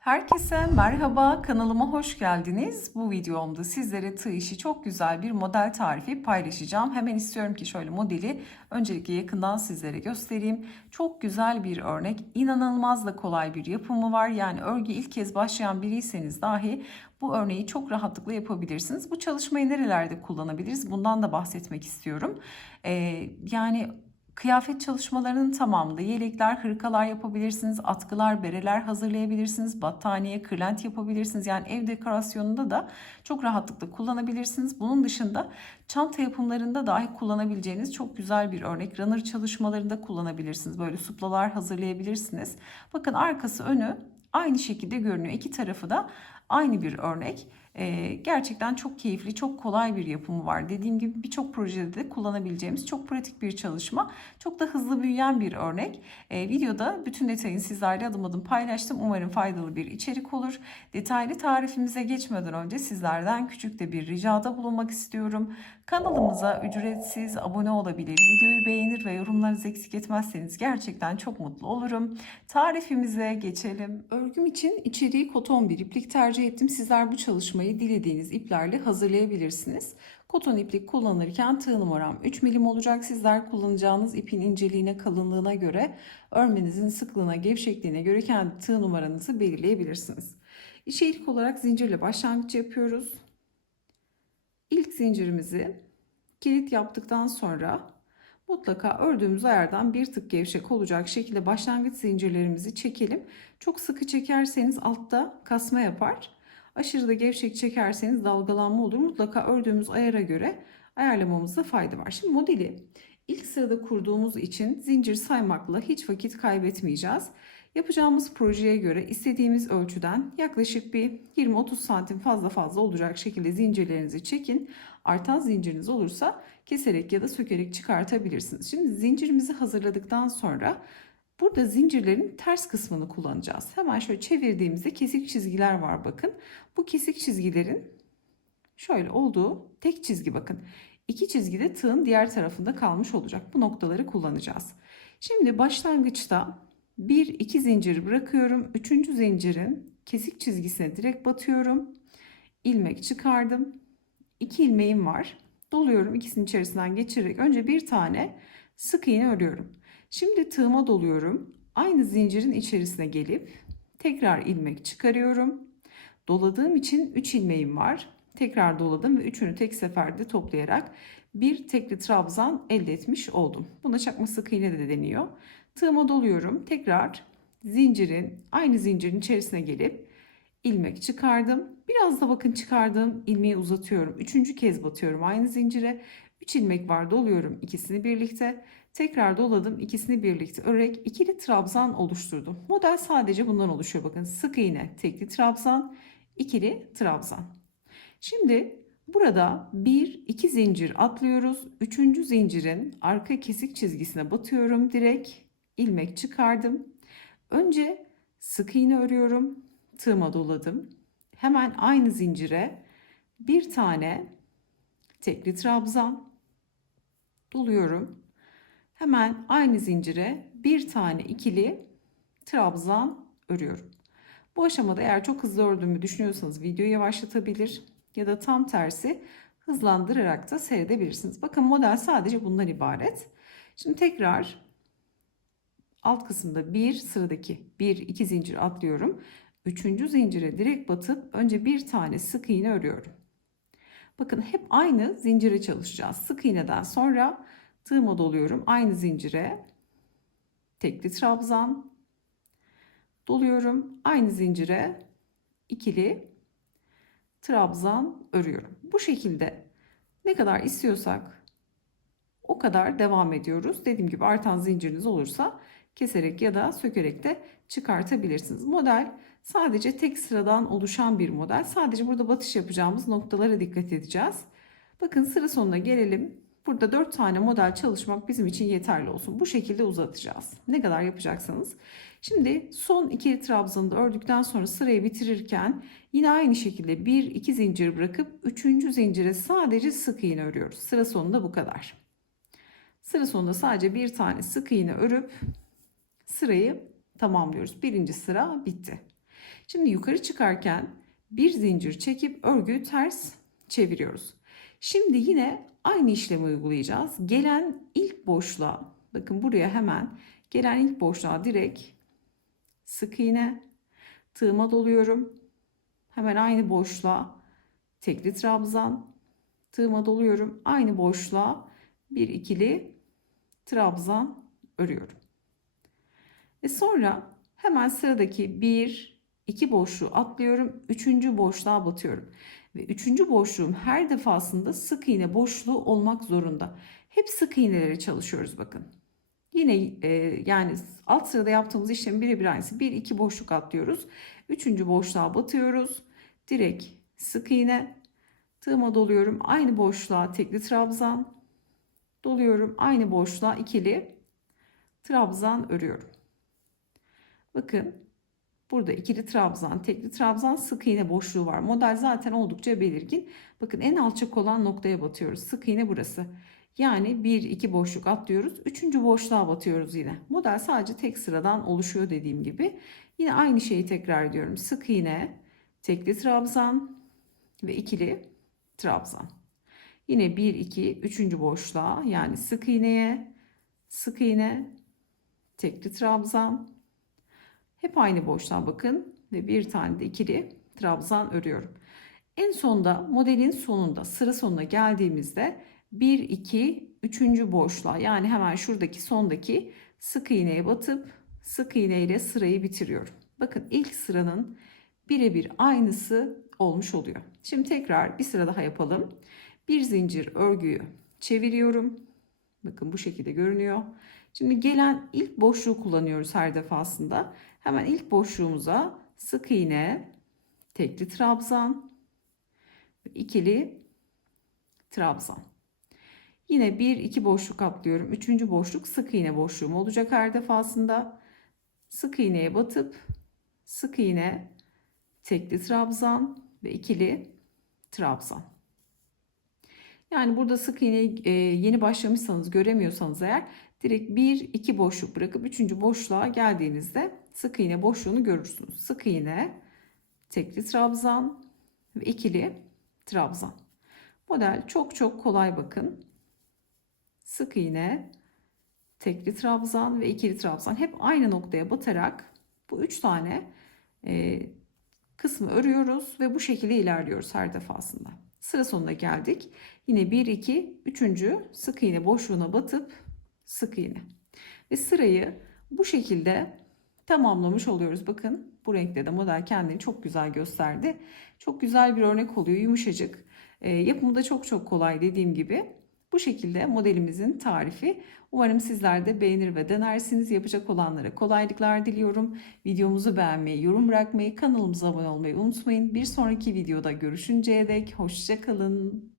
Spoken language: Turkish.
Herkese merhaba, kanalıma hoş geldiniz. Bu videomda sizlere tığ işi çok güzel bir model tarifi paylaşacağım. Hemen istiyorum ki şöyle modeli öncelikle yakından sizlere göstereyim. Çok güzel bir örnek, inanılmaz da kolay bir yapımı var. Yani örgü ilk kez başlayan biriyseniz dahi bu örneği çok rahatlıkla yapabilirsiniz. Bu çalışmayı nerelerde kullanabiliriz? Bundan da bahsetmek istiyorum. Ee, yani Kıyafet çalışmalarının tamamında yelekler, hırkalar yapabilirsiniz, atkılar, bereler hazırlayabilirsiniz, battaniye, kırlent yapabilirsiniz. Yani ev dekorasyonunda da çok rahatlıkla kullanabilirsiniz. Bunun dışında çanta yapımlarında dahi kullanabileceğiniz çok güzel bir örnek. Runner çalışmalarında kullanabilirsiniz. Böyle suplalar hazırlayabilirsiniz. Bakın arkası önü aynı şekilde görünüyor. İki tarafı da aynı bir örnek. Ee, gerçekten çok keyifli, çok kolay bir yapımı var. Dediğim gibi birçok projede de kullanabileceğimiz çok pratik bir çalışma. Çok da hızlı büyüyen bir örnek. Ee, videoda bütün detayını sizlerle adım adım paylaştım. Umarım faydalı bir içerik olur. Detaylı tarifimize geçmeden önce sizlerden küçük de bir ricada bulunmak istiyorum. Kanalımıza ücretsiz abone olabilir, videoyu beğenir ve yorumlarınızı eksik etmezseniz gerçekten çok mutlu olurum. Tarifimize geçelim. Örgüm için içeriği koton bir iplik tercih ettim. Sizler bu çalışmayı dilediğiniz iplerle hazırlayabilirsiniz. Koton iplik kullanırken tığ numaram 3 milim olacak. Sizler kullanacağınız ipin inceliğine, kalınlığına göre, örmenizin sıklığına, gevşekliğine göre kendi tığ numaranızı belirleyebilirsiniz. İçerik olarak zincirle başlangıç yapıyoruz. İlk zincirimizi kilit yaptıktan sonra mutlaka ördüğümüz ayardan bir tık gevşek olacak şekilde başlangıç zincirlerimizi çekelim. Çok sıkı çekerseniz altta kasma yapar. Aşırı da gevşek çekerseniz dalgalanma olur. Mutlaka ördüğümüz ayara göre ayarlamamızda fayda var. Şimdi modeli ilk sırada kurduğumuz için zincir saymakla hiç vakit kaybetmeyeceğiz. Yapacağımız projeye göre istediğimiz ölçüden yaklaşık bir 20-30 santim fazla fazla olacak şekilde zincirlerinizi çekin. Artan zinciriniz olursa keserek ya da sökerek çıkartabilirsiniz. Şimdi zincirimizi hazırladıktan sonra burada zincirlerin ters kısmını kullanacağız. Hemen şöyle çevirdiğimizde kesik çizgiler var bakın. Bu kesik çizgilerin şöyle olduğu tek çizgi bakın. İki çizgi de tığın diğer tarafında kalmış olacak. Bu noktaları kullanacağız. Şimdi başlangıçta 1 2 zincir bırakıyorum. Üçüncü zincirin kesik çizgisine direkt batıyorum. ilmek çıkardım. 2 ilmeğim var. Doluyorum ikisinin içerisinden geçirerek önce bir tane sık iğne örüyorum. Şimdi tığıma doluyorum. Aynı zincirin içerisine gelip tekrar ilmek çıkarıyorum. Doladığım için 3 ilmeğim var. Tekrar doladım ve üçünü tek seferde toplayarak bir tekli trabzan elde etmiş oldum. Buna çakma sık iğne de deniyor. Tığıma doluyorum. Tekrar zincirin aynı zincirin içerisine gelip ilmek çıkardım. Biraz da bakın çıkardığım ilmeği uzatıyorum. Üçüncü kez batıyorum aynı zincire. 3 ilmek var doluyorum ikisini birlikte. Tekrar doladım ikisini birlikte örerek ikili trabzan oluşturdum. Model sadece bundan oluşuyor. Bakın sık iğne, tekli trabzan, ikili trabzan. Şimdi burada bir iki zincir atlıyoruz. Üçüncü zincirin arka kesik çizgisine batıyorum direkt. ilmek çıkardım. Önce sık iğne örüyorum. Tığıma doladım. Hemen aynı zincire bir tane tekli trabzan doluyorum. Hemen aynı zincire bir tane ikili trabzan örüyorum. Bu aşamada eğer çok hızlı ördüğümü düşünüyorsanız videoyu yavaşlatabilir ya da tam tersi hızlandırarak da seyredebilirsiniz. Bakın model sadece bundan ibaret. Şimdi tekrar alt kısımda bir sıradaki bir iki zincir atlıyorum. Üçüncü zincire direkt batıp önce bir tane sık iğne örüyorum. Bakın hep aynı zincire çalışacağız. Sık iğneden sonra tığıma doluyorum. Aynı zincire tekli trabzan doluyorum. Aynı zincire ikili trabzan örüyorum. Bu şekilde ne kadar istiyorsak o kadar devam ediyoruz. Dediğim gibi artan zinciriniz olursa keserek ya da sökerek de çıkartabilirsiniz. Model sadece tek sıradan oluşan bir model. Sadece burada batış yapacağımız noktalara dikkat edeceğiz. Bakın sıra sonuna gelelim. Burada 4 tane model çalışmak bizim için yeterli olsun. Bu şekilde uzatacağız. Ne kadar yapacaksanız. Şimdi son iki trabzanı da ördükten sonra sırayı bitirirken yine aynı şekilde 1 2 zincir bırakıp 3. zincire sadece sık iğne örüyoruz. Sıra sonunda bu kadar. Sıra sonunda sadece bir tane sık iğne örüp sırayı tamamlıyoruz. Birinci sıra bitti. Şimdi yukarı çıkarken bir zincir çekip örgüyü ters çeviriyoruz. Şimdi yine aynı işlemi uygulayacağız. Gelen ilk boşluğa bakın buraya hemen gelen ilk boşluğa direkt sık iğne tığıma doluyorum. Hemen aynı boşluğa tekli trabzan tığıma doluyorum. Aynı boşluğa bir ikili trabzan örüyorum. Ve sonra hemen sıradaki bir iki boşluğu atlıyorum. Üçüncü boşluğa batıyorum. Ve üçüncü boşluğum her defasında sık iğne boşluğu olmak zorunda. Hep sık iğneleri çalışıyoruz bakın. Yine e, yani alt sırada yaptığımız işlem birebir aynısı. Bir iki boşluk atlıyoruz. Üçüncü boşluğa batıyoruz. Direkt sık iğne. Tığıma doluyorum. Aynı boşluğa tekli trabzan. Doluyorum. Aynı boşluğa ikili trabzan örüyorum. Bakın burada ikili trabzan, tekli trabzan, sık iğne boşluğu var. Model zaten oldukça belirgin. Bakın en alçak olan noktaya batıyoruz. Sık iğne burası. Yani bir iki boşluk atlıyoruz. Üçüncü boşluğa batıyoruz yine. Model sadece tek sıradan oluşuyor dediğim gibi. Yine aynı şeyi tekrar ediyorum. Sık iğne, tekli trabzan ve ikili trabzan. Yine 1 2 3. boşluğa yani sık iğneye, sık iğne, tekli trabzan. Hep aynı boşluğa bakın ve bir tane de ikili trabzan örüyorum. En sonda modelin sonunda sıra sonuna geldiğimizde 1 2 3. boşluğa yani hemen şuradaki sondaki sık iğneye batıp sık iğne ile sırayı bitiriyorum. Bakın ilk sıranın birebir aynısı olmuş oluyor. Şimdi tekrar bir sıra daha yapalım. Bir zincir örgüyü çeviriyorum. Bakın bu şekilde görünüyor. Şimdi gelen ilk boşluğu kullanıyoruz her defasında. Hemen ilk boşluğumuza sık iğne, tekli trabzan, ikili trabzan. Yine bir iki boşluk atlıyorum. Üçüncü boşluk sık iğne boşluğum olacak her defasında. Sık iğneye batıp sık iğne, tekli trabzan ve ikili trabzan. Yani burada sık iğne e, yeni başlamışsanız göremiyorsanız eğer direkt bir iki boşluk bırakıp üçüncü boşluğa geldiğinizde sık iğne boşluğunu görürsünüz. Sık iğne, tekli trabzan ve ikili trabzan. Model çok çok kolay bakın. Sık iğne, tekli trabzan ve ikili trabzan hep aynı noktaya batarak bu üç tane e, kısmı örüyoruz ve bu şekilde ilerliyoruz her defasında. Sıra sonuna geldik. Yine 1 2 3. sık iğne boşluğuna batıp sık iğne. Ve sırayı bu şekilde tamamlamış oluyoruz. Bakın bu renkte de model kendini çok güzel gösterdi. Çok güzel bir örnek oluyor. Yumuşacık. E, yapımı da çok çok kolay dediğim gibi. Bu şekilde modelimizin tarifi. Umarım sizler de beğenir ve denersiniz. Yapacak olanlara kolaylıklar diliyorum. Videomuzu beğenmeyi, yorum bırakmayı, kanalımıza abone olmayı unutmayın. Bir sonraki videoda görüşünceye dek hoşçakalın.